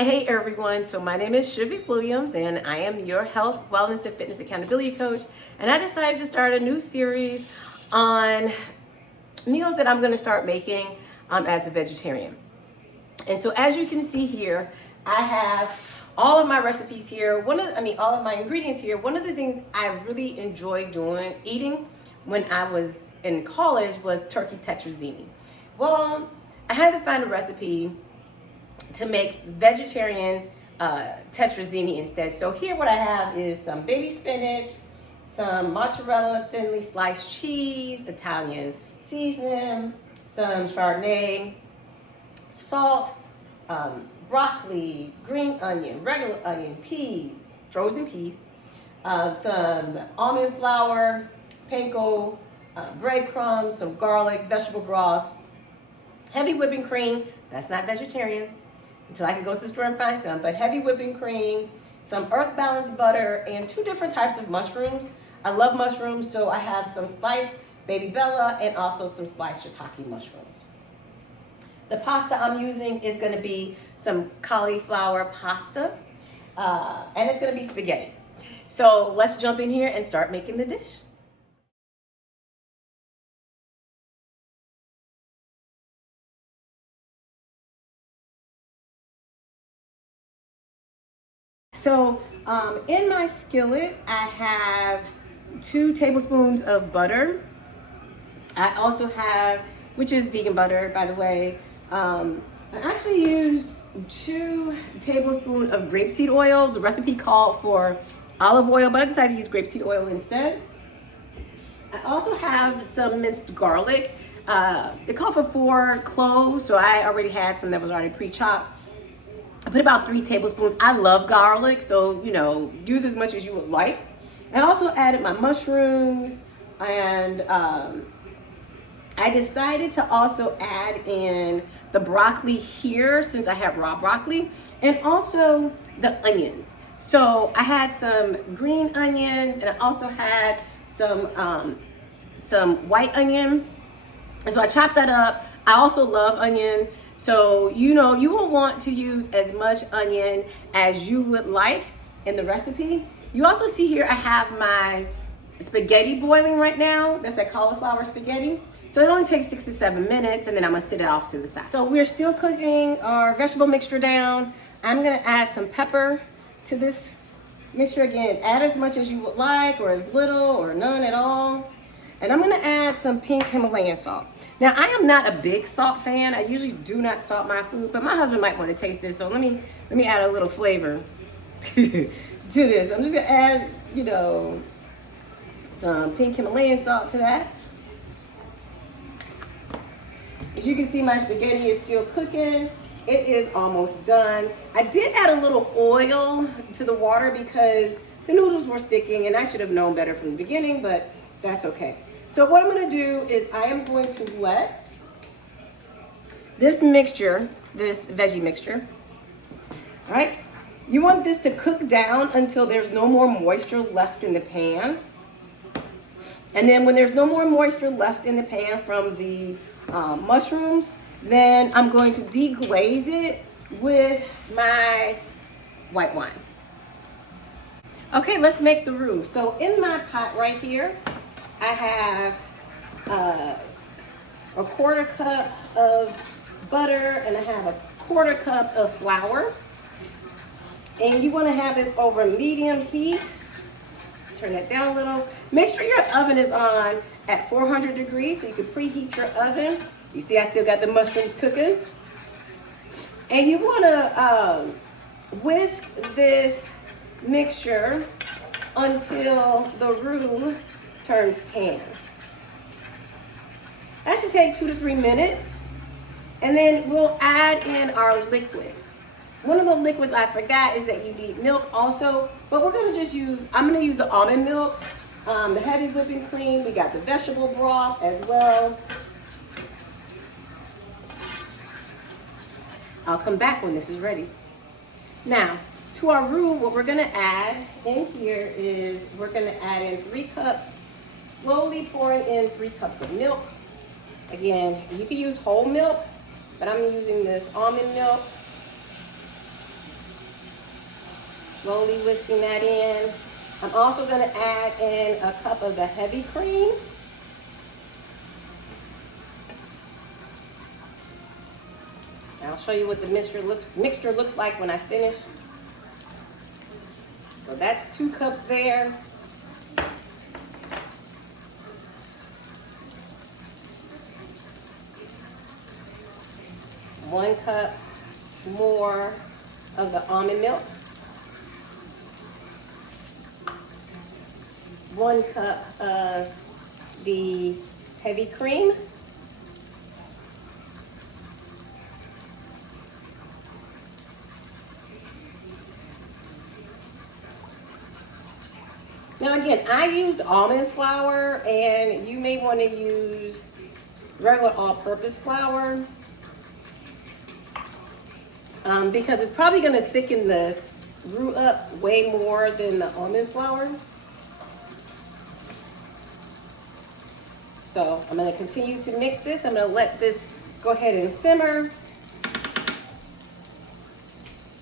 Hey everyone, so my name is Shivy Williams and I am your health, wellness, and fitness accountability coach. And I decided to start a new series on meals that I'm going to start making as a vegetarian. And so as you can see here, I have all of my recipes here. All of my ingredients here. One of the things I really enjoyed eating when I was in college was turkey tetrazzini. Well, I had to find a recipe to make vegetarian tetrazzini instead. So here what I have is some baby spinach, some mozzarella thinly sliced cheese, Italian seasoning, some Chardonnay, salt, broccoli, green onion, regular onion, peas, frozen peas, some almond flour, panko, breadcrumbs, some garlic, vegetable broth, heavy whipping cream. That's not vegetarian until I can go to the store and find some, but heavy whipping cream, some earth balanced butter, and 2 different types of mushrooms. I love mushrooms, so I have some sliced baby bella and also some sliced shiitake mushrooms. The pasta I'm using is going to be some cauliflower pasta, and it's going to be spaghetti. So let's jump in here and start making the dish. So in my skillet, I have 2 tablespoons of butter. I also have, which is vegan butter, by the way. I actually used 2 tablespoons of grapeseed oil. The recipe called for olive oil, but I decided to use grapeseed oil instead. I also have some minced garlic. They call for 4 cloves, so I already had some that was already pre-chopped. I put about 3 tablespoons. I love garlic, so use as much as you would like. I also added my mushrooms, and I decided to also add in the broccoli here since I have raw broccoli, and also the onions. So I had some green onions, and I also had some white onion, and so I chopped that up. I also love onion. So, you will want to use as much onion as you would like in the recipe. You also see here I have my spaghetti boiling right now. That's that cauliflower spaghetti. So it only takes 6 to 7 minutes, and then I'm gonna sit it off to the side. So we're still cooking our vegetable mixture down. I'm gonna add some pepper to this mixture. Again, add as much as you would like, or as little, or none at all. And I'm gonna add some pink Himalayan salt. Now, I am not a big salt fan. I usually do not salt my food, but my husband might want to taste this, so let me add a little flavor to this. I'm just gonna add, some pink Himalayan salt to that. As you can see, my spaghetti is still cooking. It is almost done. I did add a little oil to the water because the noodles were sticking, and I should have known better from the beginning, but that's okay. So what I'm going to do is I am going to let this mixture, this veggie mixture, all right, you want this to cook down until there's no more moisture left in the pan. And then when there's no more moisture left in the pan from the mushrooms, then I'm going to deglaze it with my white wine. Okay, let's make the roux. So in my pot right here, I have a 1/4 cup of butter, and I have a 1/4 cup of flour. And you want to have this over medium heat. Turn that down a little. Make sure your oven is on at 400 degrees so you can preheat your oven. You see I still got the mushrooms cooking. And you want to whisk this mixture until the roux turns tan. That should take 2 to 3 minutes. And then we'll add in our liquid. One of the liquids I forgot is that you need milk also, but we're gonna just I'm gonna use the almond milk, the heavy whipping cream. We got the vegetable broth as well. I'll come back when this is ready. Now, to our roux, what we're gonna add in here is we're gonna add in 3 cups, slowly pouring in 3 cups of milk. Again, you can use whole milk, but I'm using this almond milk. Slowly whisking that in. I'm also going to add in a cup of the heavy cream. I'll show you what the mixture looks like when I finish. So that's 2 cups there. One cup more of the almond milk. 1 cup of the heavy cream. Now again, I used almond flour, and you may want to use regular all-purpose flour because it's probably going to thicken this roux up way more than the almond flour. So I'm going to continue to mix this. I'm going to let this go ahead and simmer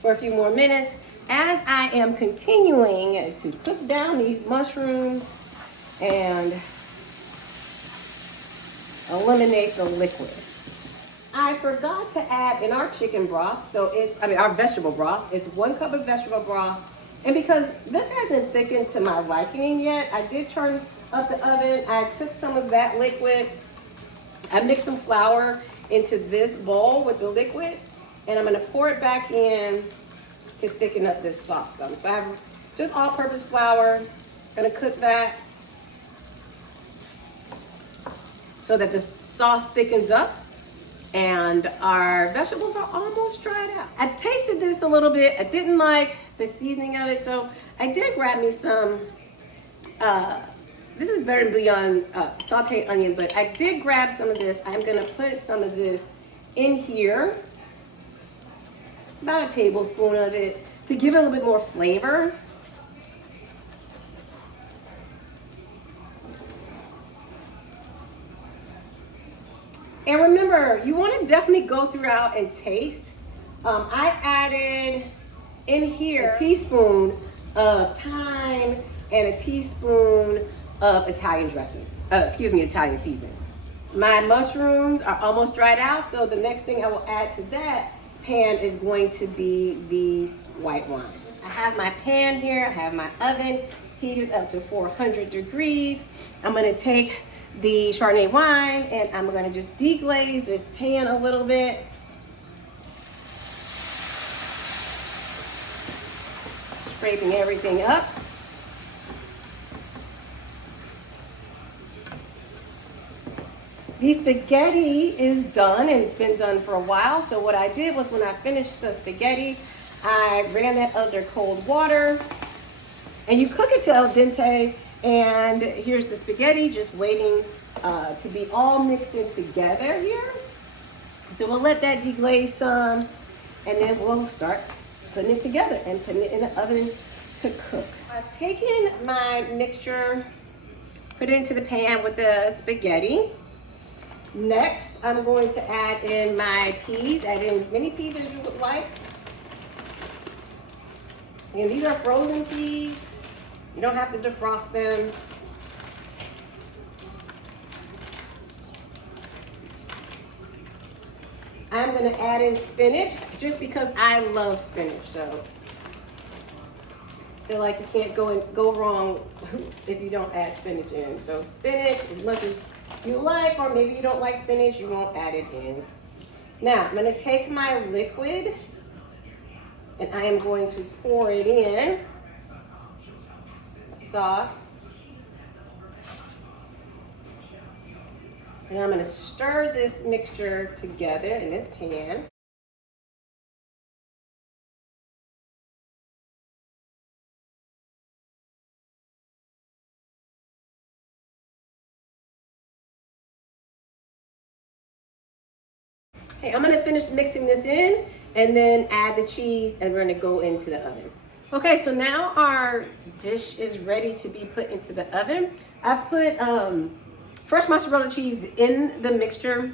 for a few more minutes as I am continuing to cook down these mushrooms and eliminate the liquid. I forgot to add in our chicken broth, so our vegetable broth. It's 1 cup of vegetable broth. And because this hasn't thickened to my liking yet, I did turn up the oven. I took some of that liquid. I mixed some flour into this bowl with the liquid, and I'm going to pour it back in to thicken up this sauce some. So I have just all-purpose flour. Going to cook that so that the sauce thickens up, and our vegetables are almost dried out. I tasted this a little bit. I didn't like the seasoning of it, so I did grab me some, this is better beyond sauteed onion, but I did grab some of this. I'm gonna put some of this in here, about a tablespoon of it, to give it a little bit more flavor. And remember, you want to definitely go throughout and taste. I added in here a teaspoon of thyme and a teaspoon of Italian dressing. Italian seasoning. My mushrooms are almost dried out, so the next thing I will add to that pan is going to be the white wine. I have my pan here, I have my oven heated up to 400 degrees. I'm going to take the Chardonnay wine and I'm going to just deglaze this pan a little bit. Scraping everything up. The spaghetti is done, and it's been done for a while. So what I did was, when I finished the spaghetti, I ran that under cold water, and you cook it to al dente. And here's the spaghetti just waiting to be all mixed in together here. So we'll let that deglaze some, and then we'll start putting it together and putting it in the oven to cook. I've taken my mixture, put it into the pan with the spaghetti. Next, I'm going to add in my peas. Add in as many peas as you would like. And these are frozen peas. You don't have to defrost them. I'm going to add in spinach just because I love spinach. So I feel like you can't go wrong if you don't add spinach in. So spinach as much as you like, or maybe you don't like spinach, you won't add it in. Now I'm going to take my liquid and I am going to pour it in. Sauce, and I'm going to stir this mixture together in this pan. Okay, I'm going to finish mixing this in and then add the cheese, and we're going to go into the oven. Okay, so now our dish is ready to be put into the oven. I've put fresh mozzarella cheese in the mixture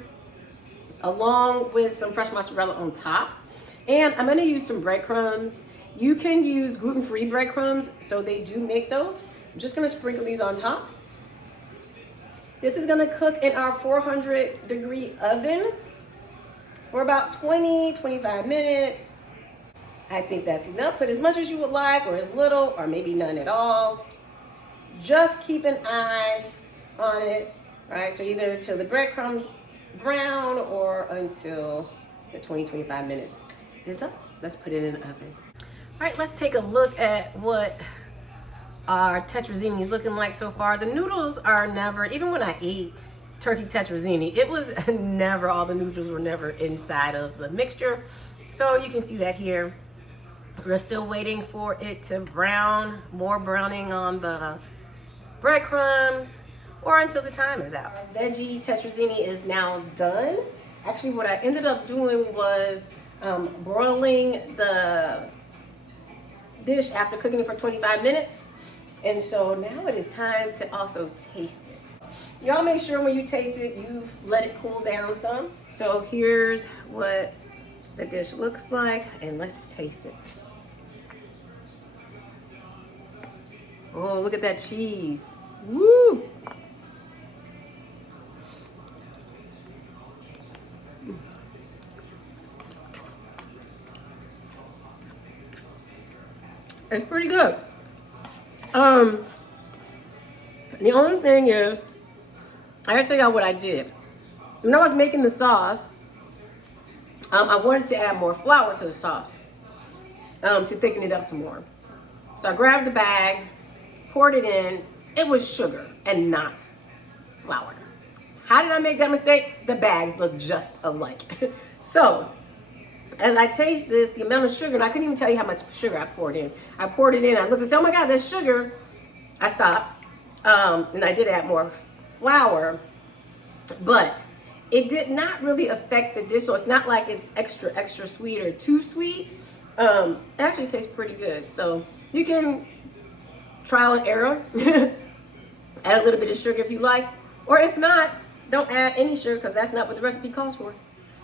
along with some fresh mozzarella on top. And I'm gonna use some breadcrumbs You can use gluten-free breadcrumbs, so they do make those. I'm just gonna sprinkle these on top. This is gonna cook in our 400-degree oven for about 20-25 minutes. I think that's enough. Put as much as you would like, or as little, or maybe none at all. Just keep an eye on it, right? So either till the breadcrumbs brown or until the 20-25 minutes is up. Let's put it in the oven. All right, let's take a look at what our tetrazzini is looking like so far. The noodles are never, even when I eat turkey tetrazzini, it was never, all the noodles were never inside of the mixture. So you can see that here. We're still waiting for it to brown, more browning on the breadcrumbs, or until the time is out. Our veggie tetrazzini is now done. Actually, what I ended up doing was broiling the dish after cooking it for 25 minutes. And so now it is time to also taste it. Y'all make sure when you taste it, you let it cool down some. So here's what the dish looks like, and let's taste it. Oh, look at that cheese. Woo! It's pretty good. The only thing is, I had to figure out what I did. When I was making the sauce, I wanted to add more flour to the sauce to thicken it up some more. So I grabbed the bag, poured it in. It was sugar and not flour. How did I make that mistake? The bags look just alike. So as I taste this, the amount of sugar, and I couldn't even tell you how much sugar I poured in. I poured it in, I looked and said, oh my God, that's sugar. I stopped, and I did add more flour, but it did not really affect the dish. So it's not like it's extra sweet or too sweet. It actually tastes pretty good. So you can trial and error. Add a little bit of sugar if you like, or if not, don't add any sugar, because that's not what the recipe calls for.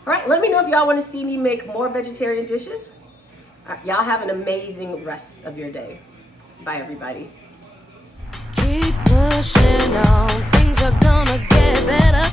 All right, let me know if y'all want to see me make more vegetarian dishes. All right, y'all have an amazing rest of your day. Bye, everybody. Keep pushing on, things are gonna get better.